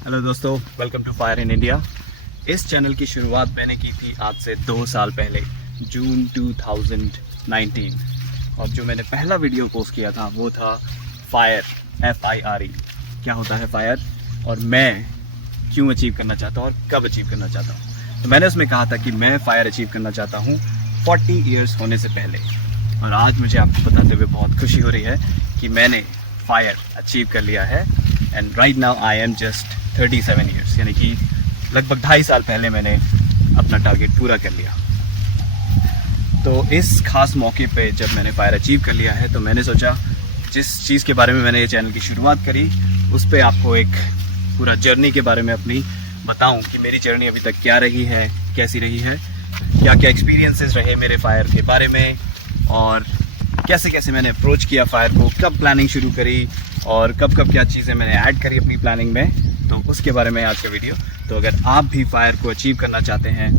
Hello दोस्तों, welcome to fire in India. इस channel की शुरुआत मैंने की थी आज से 2 साल पहले, जून 2019। और जो मैंने पहला वीडियो पोस्ट किया था वो था फायर, FIRE। क्या होता है फायर और मैं क्यों अचीव करना चाहता हूँ और कब अचीव करना चाहता हूँ। तो मैंने उसमें कहा था कि मैं फायर अचीव करना चाहता हूँ 40 ईयर्स होने से पहले। और आज मुझे आपको बताते हुए बहुत खुशी हो रही है कि मैंने फायर अचीव कर लिया है। And right now I am just 37 years, यानी कि लगभग 2.5 साल पहले मैंने अपना टारगेट पूरा कर लिया। तो इस खास मौके पे जब मैंने फायर अचीव कर लिया है तो मैंने सोचा जिस चीज़ के बारे में मैंने ये चैनल की शुरुआत करी उस पर आपको एक पूरा जर्नी के बारे में अपनी बताऊं कि मेरी जर्नी अभी तक क्या रही है, कैसी रही है, क्या क्या एक्सपीरियंसेस रहे मेरे फायर के बारे में, और कैसे कैसे मैंने अप्रोच किया फायर को, कब प्लानिंग शुरू करी और कब कब क्या चीज़ें मैंने ऐड करी अपनी प्लानिंग में। तो उसके बारे में आज का वीडियो। तो अगर आप भी फायर को अचीव करना चाहते हैं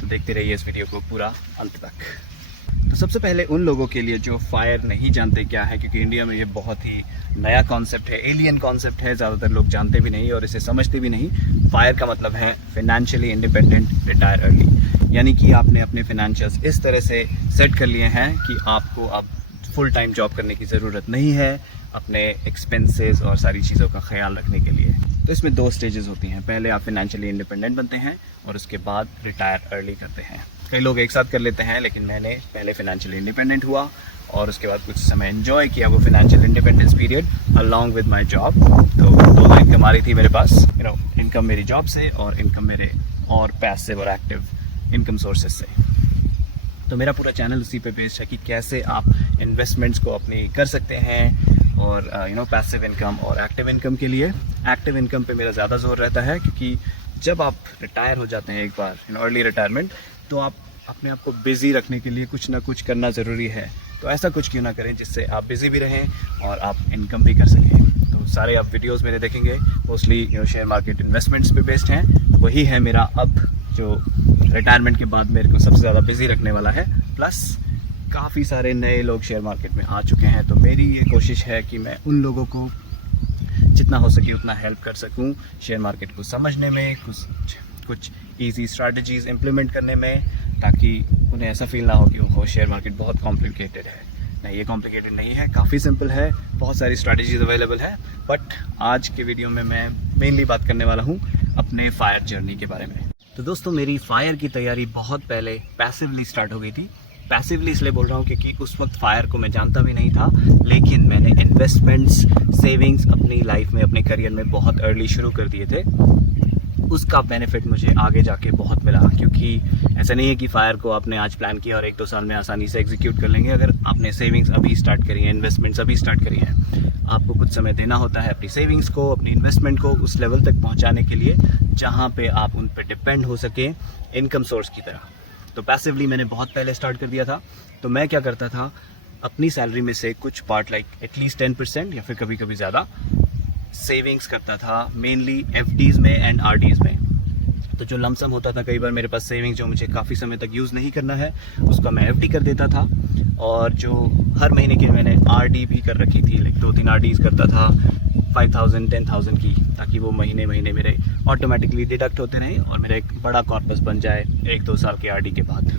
तो देखते रहिए इस वीडियो को पूरा अंत तक। तो सबसे पहले उन लोगों के लिए जो फायर नहीं जानते क्या है, क्योंकि इंडिया में ये बहुत ही नया कॉन्सेप्ट है, एलियन कॉन्सेप्ट है, ज़्यादातर लोग जानते भी नहीं और इसे समझते भी नहीं। फायर का मतलब है फाइनेंशियली इंडिपेंडेंट, रिटायर अर्ली। यानी कि आपने अपने फाइनेंशियल्स इस तरह से सेट कर लिए हैं कि आपको अब फुल टाइम जॉब करने की ज़रूरत नहीं है अपने एक्सपेंसेस और सारी चीज़ों का ख्याल रखने के लिए। तो इसमें 2 स्टेजेस होती हैं। पहले आप फाइनेंशियली इंडिपेंडेंट बनते हैं और उसके बाद रिटायर अर्ली करते हैं। कई लोग एक साथ कर लेते हैं, लेकिन मैंने पहले फाइनेंशियली इंडिपेंडेंट हुआ और उसके बाद कुछ समय एंजॉय किया वो financial independence period along with my job. तो 2 इनकम आ रही थी मेरे पास, इनकम मेरी जॉब से और इनकम मेरे और पैसिव और एक्टिव इनकम सोर्सेज से। तो मेरा पूरा चैनल उसी पे बेस्ड है कि कैसे आप इन्वेस्टमेंट्स को अपनी कर सकते हैं और पैसिव इनकम और एक्टिव इनकम के लिए। एक्टिव इनकम पे मेरा ज़्यादा जोर रहता है क्योंकि जब आप रिटायर हो जाते हैं एक बार, अर्ली रिटायरमेंट, तो आप अपने आप को बिज़ी रखने के लिए कुछ ना कुछ करना ज़रूरी है। तो ऐसा कुछ क्यों ना करें जिससे आप बिज़ी भी रहें और आप इनकम भी कर सकें। तो सारे आप वीडियोज़ मेरे देखेंगे मोस्टली शेयर मार्केट इन्वेस्टमेंट्स पे बेस्ड हैं। वही है मेरा अब जो रिटायरमेंट के बाद मेरे को सबसे ज़्यादा बिज़ी रखने वाला है। प्लस काफ़ी सारे नए लोग शेयर मार्केट में आ चुके हैं, तो मेरी ये कोशिश है कि मैं उन लोगों को जितना हो सके उतना हेल्प कर सकूं शेयर मार्केट को समझने में, कुछ ईजी स्ट्रैटेजीज़ इम्प्लीमेंट करने में, ताकि उन्हें ऐसा फील ना हो कि वो शेयर मार्केट बहुत कॉम्प्लिकेटेड है। नहीं, ये कॉम्प्लिकेटेड नहीं है, काफ़ी सिंपल है, बहुत सारी स्ट्रैटेजीज़ अवेलेबल है। बट आज के वीडियो में मैं मेनली बात करने वाला हूँ अपने फायर जर्नी के बारे में। तो दोस्तों, मेरी फायर की तैयारी बहुत पहले पैसिवली स्टार्ट हो गई थी। पैसिवली इसलिए बोल रहा हूँ क्योंकि उस वक्त फायर को मैं जानता भी नहीं था, लेकिन मैंने इन्वेस्टमेंट्स, सेविंग्स अपनी लाइफ में, अपने करियर में बहुत अर्ली शुरू कर दिए थे। उसका बेनिफिट मुझे आगे जाके बहुत मिला, क्योंकि ऐसा नहीं है कि फायर को आपने आज प्लान किया और 1-2 साल में आसानी से एग्जीक्यूट कर लेंगे। अगर आपने सेविंग्स अभी स्टार्ट करी है, इन्वेस्टमेंट्स अभी स्टार्ट करी है, आपको कुछ समय देना होता है अपनी सेविंग्स को, अपनी इन्वेस्टमेंट को उस लेवल तक पहुंचाने के लिए जहां पे आप उन पे डिपेंड हो सके इनकम सोर्स की तरह। तो पैसिवली मैंने बहुत पहले स्टार्ट कर दिया था। तो मैं क्या करता था, अपनी सैलरी में से कुछ पार्ट, लाइक एटलीस्ट 10% या फिर कभी कभी ज़्यादा, सेविंग्स करता था, मेनली FDs में एंड RDs में। तो जो लमसम होता था, कई बार मेरे पास सेविंग जो मुझे काफ़ी समय तक यूज़ नहीं करना है उसका मैं FD कर देता था। और जो हर महीने की मैंने RD भी कर रखी थी, लाइक 2-3 RDs करता था 5,000-10,000 की, ताकि वो महीने महीने मेरे ऑटोमेटिकली डिडक्ट होते रहें और मेरा एक बड़ा कॉर्पस बन जाए 1-2 साल के RD के बाद।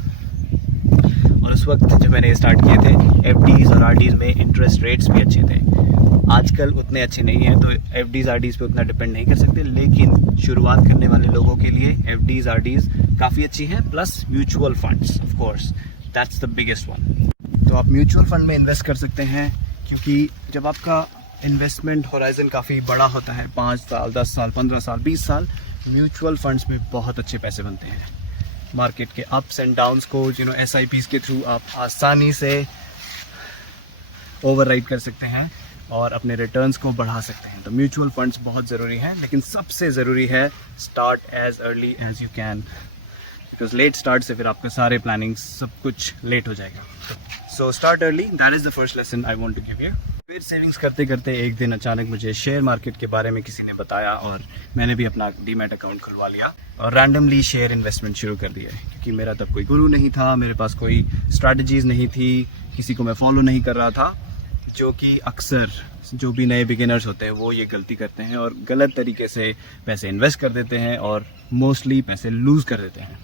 और उस वक्त जब मैंने स्टार्ट किए थे, FDs और RDs में इंटरेस्ट रेट्स भी अच्छे थे। आजकल उतने अच्छे नहीं हैं, तो FDs RDs पे उतना डिपेंड नहीं कर सकते, लेकिन शुरुआत करने वाले लोगों के लिए FDs RDs काफ़ी अच्छी हैं। Plus mutual funds, of course that's the biggest one. तो आप म्यूचुअल फंड में इन्वेस्ट कर सकते हैं, क्योंकि जब आपका इन्वेस्टमेंट होराइजन काफ़ी बड़ा होता है, 5 साल, 10 साल, 15 साल, 20 साल, म्यूचुअल फंड्स में बहुत अच्छे पैसे बनते हैं। मार्केट के अप्स एंड डाउन्स को SIPs के थ्रू आप आसानी से ओवरराइड कर सकते हैं और अपने रिटर्न्स को बढ़ा सकते हैं। तो म्यूचुअल फंड्स बहुत ज़रूरी हैं, लेकिन सबसे ज़रूरी है start as early as you can, because late start से फिर आपका सारे प्लानिंग सब कुछ लेट हो जाएगा। So start early, that is the first lesson I want to give you. फिर सेविंग्स करते करते एक दिन अचानक मुझे शेयर मार्केट के बारे में किसी ने बताया और मैंने भी अपना डीमैट अकाउंट खुलवा लिया और रैंडमली शेयर इन्वेस्टमेंट शुरू कर दिया। क्योंकि मेरा तब कोई गुरु नहीं था, मेरे पास कोई स्ट्रैटेजीज़ नहीं थी, किसी को मैं फॉलो नहीं कर रहा था। जो कि अक्सर जो भी नए बिगिनर्स होते हैं वो ये गलती करते हैं और गलत तरीके से पैसे इन्वेस्ट कर देते हैं और मोस्टली पैसे लूज़ कर देते हैं।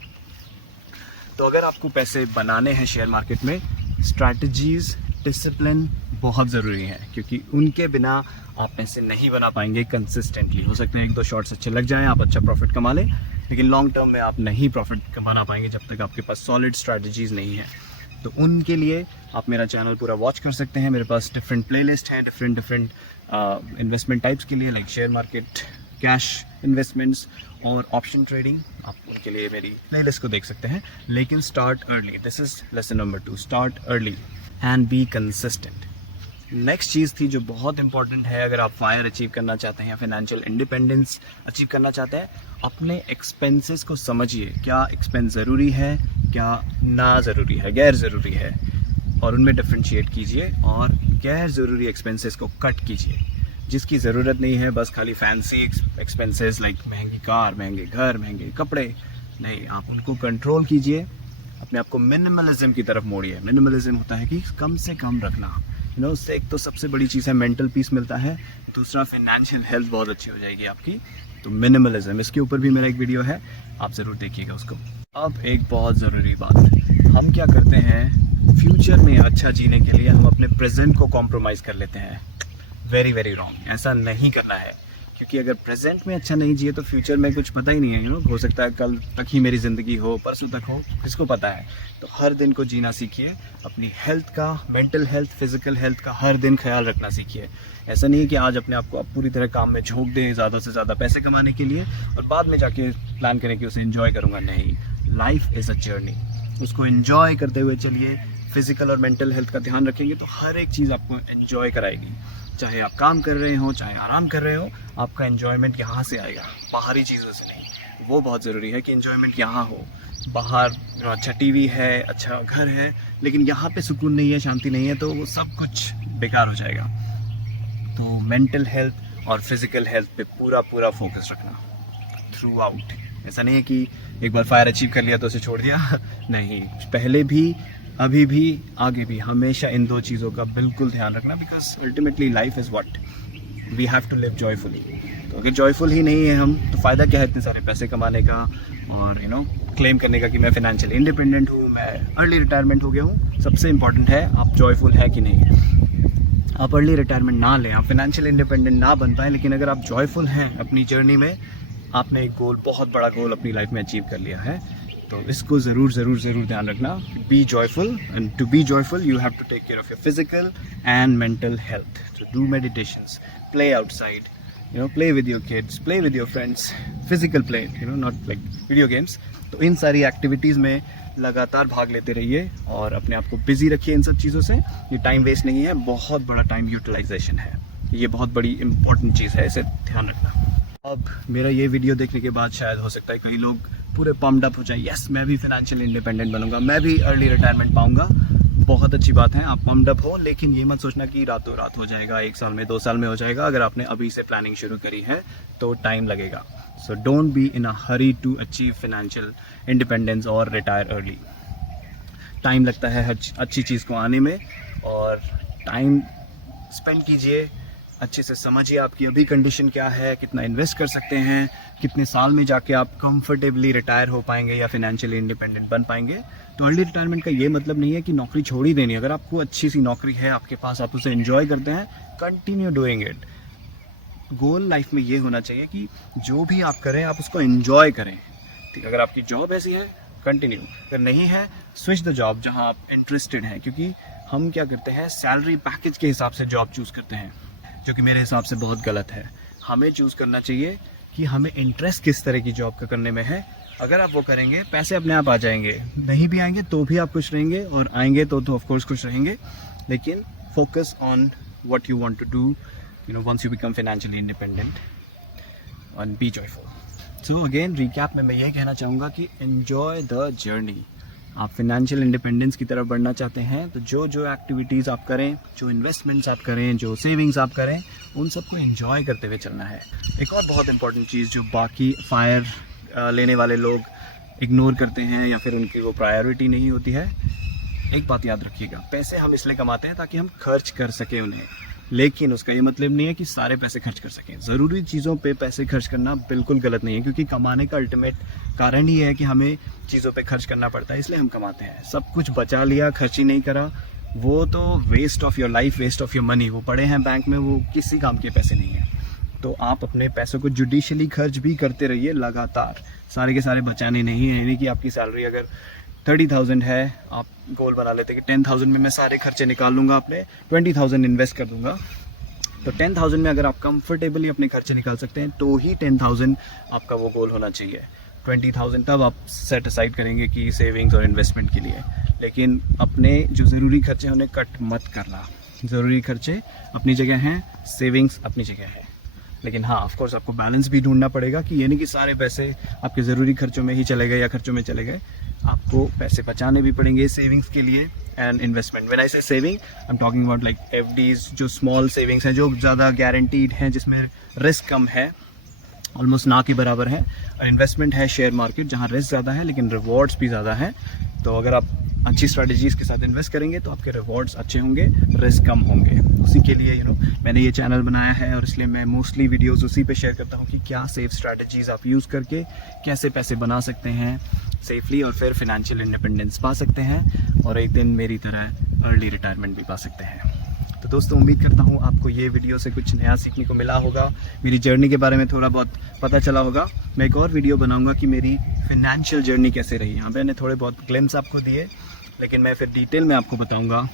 तो अगर आपको पैसे बनाने हैं शेयर मार्केट में, स्ट्रैटेजीज़, डिसिप्लिन बहुत ज़रूरी है, क्योंकि उनके बिना आप पैसे नहीं बना पाएंगे कंसिस्टेंटली। हो सकते हैं 1-2 शॉट्स अच्छे लग जाएं, आप अच्छा प्रॉफिट कमा लें, लेकिन लॉन्ग टर्म में आप नहीं प्रॉफिट कमा पाएंगे जब तक आपके पास सॉलिड स्ट्रैटेजीज़ नहीं है। तो उनके लिए आप मेरा चैनल पूरा वॉच कर सकते हैं। मेरे पास डिफरेंट प्लेलिस्ट हैं डिफरेंट इन्वेस्टमेंट टाइप्स के लिए, like share market, cash investments और ऑप्शन ट्रेडिंग। आप उनके लिए मेरी प्लेलिस्ट को देख सकते हैं। लेकिन start early, this is lesson number 2, start early and be consistent. Next चीज़ थी जो बहुत इंपॉर्टेंट है, अगर आप फायर अचीव करना चाहते हैं या फाइनेंशियल इंडिपेंडेंस अचीव करना चाहते हैं, अपने एक्सपेंसेस को समझिए। क्या एक्सपेंस ज़रूरी है, क्या ना ज़रूरी है, गैर ज़रूरी है, और उनमें डिफ्रेंशिएट कीजिए और गैर ज़रूरी एक्सपेंसेस को कट कीजिए। जिसकी ज़रूरत नहीं है, बस खाली फैंसी एक्सपेंसेस लाइक महंगी कार, महंगे घर, महंगे कपड़े, नहीं, आप उनको कंट्रोल कीजिए। अपने आप को मिनिमलिज्म की तरफ मोड़िए। मिनिमलिज्म होता है कि कम से कम रखना, उससे एक तो सबसे बड़ी चीज़ है मेंटल पीस मिलता है, दूसरा फाइनेंशियल हेल्थ बहुत अच्छी हो जाएगी आपकी। तो मिनिमलिज्म, इसके ऊपर भी मेरा एक वीडियो है, आप ज़रूर देखिएगा उसको। अब एक बहुत ज़रूरी बात, हम क्या करते हैं, फ्यूचर में अच्छा जीने के लिए हम अपने प्रेजेंट को कॉम्प्रोमाइज़ कर लेते हैं। वेरी वेरी रॉन्ग, ऐसा नहीं करना है, क्योंकि अगर प्रेजेंट में अच्छा नहीं जिए तो फ्यूचर में कुछ पता ही नहीं है। हो सकता है कल तक ही मेरी ज़िंदगी हो, परसों तक हो, किसको पता है। तो हर दिन को जीना सीखिए, अपनी हेल्थ का, मेंटल हेल्थ, फिजिकल हेल्थ का हर दिन ख्याल रखना सीखिए। ऐसा नहीं है कि आज अपने आप को आप पूरी तरह काम में झोंक दें ज़्यादा से ज़्यादा पैसे कमाने के लिए और बाद में जाके प्लान करें कि उसे एंजॉय करूँगा। नहीं, लाइफ इज़ अ जर्नी, उसको एंजॉय करते हुए चलिए। फिजिकल और मेंटल हेल्थ का ध्यान रखेंगे तो हर एक चीज़ आपको एंजॉय कराएगी। चाहे आप काम कर रहे हो, चाहे आराम कर रहे हो, आपका एंजॉयमेंट यहाँ से आएगा, बाहरी चीज़ों से नहीं। वो बहुत ज़रूरी है कि एंजॉयमेंट यहाँ हो। बाहर अच्छा टीवी है, अच्छा घर है, लेकिन यहाँ पे सुकून नहीं है, शांति नहीं है, तो वो सब कुछ बेकार हो जाएगा। तो मेंटल हेल्थ और फिजिकल हेल्थ पे पूरा फोकस रखना थ्रू आउट। ऐसा नहीं है कि एक बार फायर अचीव कर लिया तो उसे छोड़ दिया नहीं, पहले भी, अभी भी, आगे भी हमेशा इन 2 चीज़ों का बिल्कुल ध्यान रखना, because ultimately life is what we have to live joyfully. तो अगर जॉयफुल ही नहीं है हम, तो फ़ायदा क्या है इतने सारे पैसे कमाने का और क्लेम करने का कि मैं फाइनेंशियल इंडिपेंडेंट हूँ, मैं अर्ली रिटायरमेंट हो गया हूँ। सबसे इंपॉर्टेंट है आप जॉयफुल है कि नहीं। आप अर्ली रिटायरमेंट ना लें, आप फाइनेंशियल इंडिपेंडेंट ना बन पाएँ, लेकिन अगर आप जॉयफुल हैं अपनी जर्नी में, आपने एक गोल, बहुत बड़ा गोल अपनी लाइफ में अचीव कर लिया है। तो इसको ज़रूर ध्यान रखना। Be joyful, and to be joyful you have to take care of your physical and mental health. तो do meditations, play outside, play with your kids, play with your friends, physical play, not like video games। तो इन सारी activities में लगातार भाग लेते रहिए और अपने आप को बिजी रखिए इन सब चीज़ों से। ये टाइम वेस्ट नहीं है, बहुत बड़ा टाइम यूटिलाइजेशन है, ये बहुत बड़ी इंपॉर्टेंट चीज़ है, इसे ध्यान रखना। अब मेरा ये वीडियो देखने के बाद शायद हो सकता है कई लोग पूरे पम्प्ड अप हो जाए, यस मैं भी फाइनेंशियल इंडिपेंडेंट बनूंगा, मैं भी अर्ली रिटायरमेंट पाऊंगा। बहुत अच्छी बात है, आप पम्प्ड अप हो, लेकिन ये मत सोचना कि रातों रात हो जाएगा, 1 साल में, 2 साल में हो जाएगा। अगर आपने अभी से प्लानिंग शुरू करी है तो टाइम लगेगा। So don't be in a hurry to achieve financial independence और रिटायर अर्ली। टाइम लगता है हर अच्छी चीज़ को आने में, और टाइम स्पेंड कीजिए, अच्छे से समझिए आपकी अभी कंडीशन क्या है, कितना इन्वेस्ट कर सकते हैं, कितने साल में जाके आप कंफर्टेबली रिटायर हो पाएंगे या फाइनेंशियली इंडिपेंडेंट बन पाएंगे। तो अर्ली रिटायरमेंट का ये मतलब नहीं है कि नौकरी छोड़ ही देनी। अगर आपको अच्छी सी नौकरी है आपके पास, आप उसे एंजॉय करते हैं, continue doing it. Goal life में ये होना चाहिए कि जो भी आप करें आप उसको एंजॉय करें। ठीक, अगर आपकी जॉब ऐसी है कंटिन्यू, अगर नहीं है स्विच द जॉब जहाँ आप इंटरेस्टेड हैं। क्योंकि हम क्या करते हैं, सैलरी पैकेज के हिसाब से जॉब चूज़ करते हैं, जो कि मेरे हिसाब से बहुत गलत है। हमें चूज़ करना चाहिए कि हमें इंटरेस्ट किस तरह की जॉब का करने में है। अगर आप वो करेंगे, पैसे अपने आप आ जाएंगे, नहीं भी आएंगे तो भी आप खुश रहेंगे, और आएंगे तो ऑफ कोर्स खुश रहेंगे। लेकिन focus on what you want to do, once you become financially independent, and be joyful. So again recap में मैं ये कहना चाहूँगा कि एन्जॉय द जर्नी। आप फाइनेंशियल इंडिपेंडेंस की तरफ बढ़ना चाहते हैं तो जो एक्टिविटीज़ आप करें, जो इन्वेस्टमेंट्स आप करें, जो सेविंग्स आप करें, उन सबको एंजॉय करते हुए चलना है। एक और बहुत इंपॉर्टेंट चीज़ जो बाकी फायर लेने वाले लोग इग्नोर करते हैं या फिर उनकी वो प्रायोरिटी नहीं होती है, एक बात याद रखिएगा, पैसे हम इसलिए कमाते हैं ताकि हम खर्च कर सकें उन्हें, लेकिन उसका ये मतलब नहीं है कि सारे पैसे खर्च कर सकें। ज़रूरी चीज़ों पे पैसे खर्च करना बिल्कुल गलत नहीं है, क्योंकि कमाने का अल्टीमेट कारण ही है कि हमें चीज़ों पे खर्च करना पड़ता है, इसलिए हम कमाते हैं। सब कुछ बचा लिया, खर्च ही नहीं करा, वो तो waste of your life, waste of your money. वो पड़े हैं बैंक में, वो किसी काम के पैसे नहीं हैं। तो आप अपने पैसों को जुडिशली खर्च भी करते रहिए लगातार, सारे के सारे बचाने नहीं है। यानी कि आपकी सैलरी अगर 30,000 है, आप गोल बना लेते कि 10,000 में मैं सारे खर्चे निकाल लूँगा, अपने 20,000 इन्वेस्ट कर दूँगा। तो 10,000 में अगर आप कंफर्टेबली अपने खर्चे निकाल सकते हैं तो ही 10,000 आपका वो गोल होना चाहिए। 20,000 तब आप सेट असाइड करेंगे कि सेविंग्स और इन्वेस्टमेंट के लिए। लेकिन अपने जो ज़रूरी खर्चे हैं उन्हें कट मत करना। ज़रूरी खर्चे अपनी जगह हैं, सेविंग्स अपनी जगह है। लेकिन हाँ, ऑफ कोर्स आपको बैलेंस भी ढूंढना पड़ेगा कि यानी कि सारे पैसे आपके ज़रूरी खर्चों में ही चले गए या खर्चों में चले गए। आपको पैसे बचाने भी पड़ेंगे सेविंग्स के लिए एंड इन्वेस्टमेंट। व्हेन आई से saving, I am talking about like FDs, जो स्मॉल सेविंग्स हैं, जो ज़्यादा गारंटीड हैं, जिसमें रिस्क कम है, ऑलमोस्ट ना के बराबर है। और इन्वेस्टमेंट है शेयर मार्केट, जहाँ रिस्क ज़्यादा है लेकिन रिवॉर्ड्स भी ज़्यादा है। तो अगर आप अच्छी स्ट्रैटेजीज़ के साथ इन्वेस्ट करेंगे तो आपके रिवॉर्ड्स अच्छे होंगे, रिस्क कम होंगे। उसी के लिए मैंने ये चैनल बनाया है, और इसलिए मैं मोस्टली वीडियोस उसी पे शेयर करता हूँ कि क्या सेफ स्ट्रैटेजीज़ आप यूज़ करके कैसे पैसे बना सकते हैं सेफली, और फिर फिनेंशियल इंडिपेंडेंस पा सकते हैं, और एक दिन मेरी तरह अर्ली रिटायरमेंट भी पा सकते हैं। तो दोस्तों, उम्मीद करता हूँ आपको ये वीडियो से कुछ नया सीखने को मिला होगा, मेरी जर्नी के बारे में थोड़ा बहुत पता चला होगा। मैं एक और वीडियो बनाऊंगा कि मेरी फिनेंशियल जर्नी कैसे रही। यहाँ पे मैंने थोड़े बहुत ग्लिम्स आपको दिए, लेकिन मैं फिर डिटेल में आपको बताऊंगा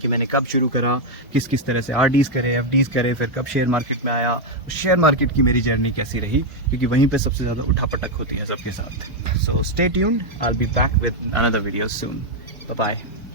कि मैंने कब शुरू करा, किस किस तरह से आरडीज़ करे, एफडीज़ करे, फिर कब शेयर मार्केट में आया, शेयर मार्केट की मेरी जर्नी कैसी रही, क्योंकि वहीं पे सबसे ज़्यादा उठापटक होती है सबके साथ। So stay tuned, I will be back with another video soon. Bye bye.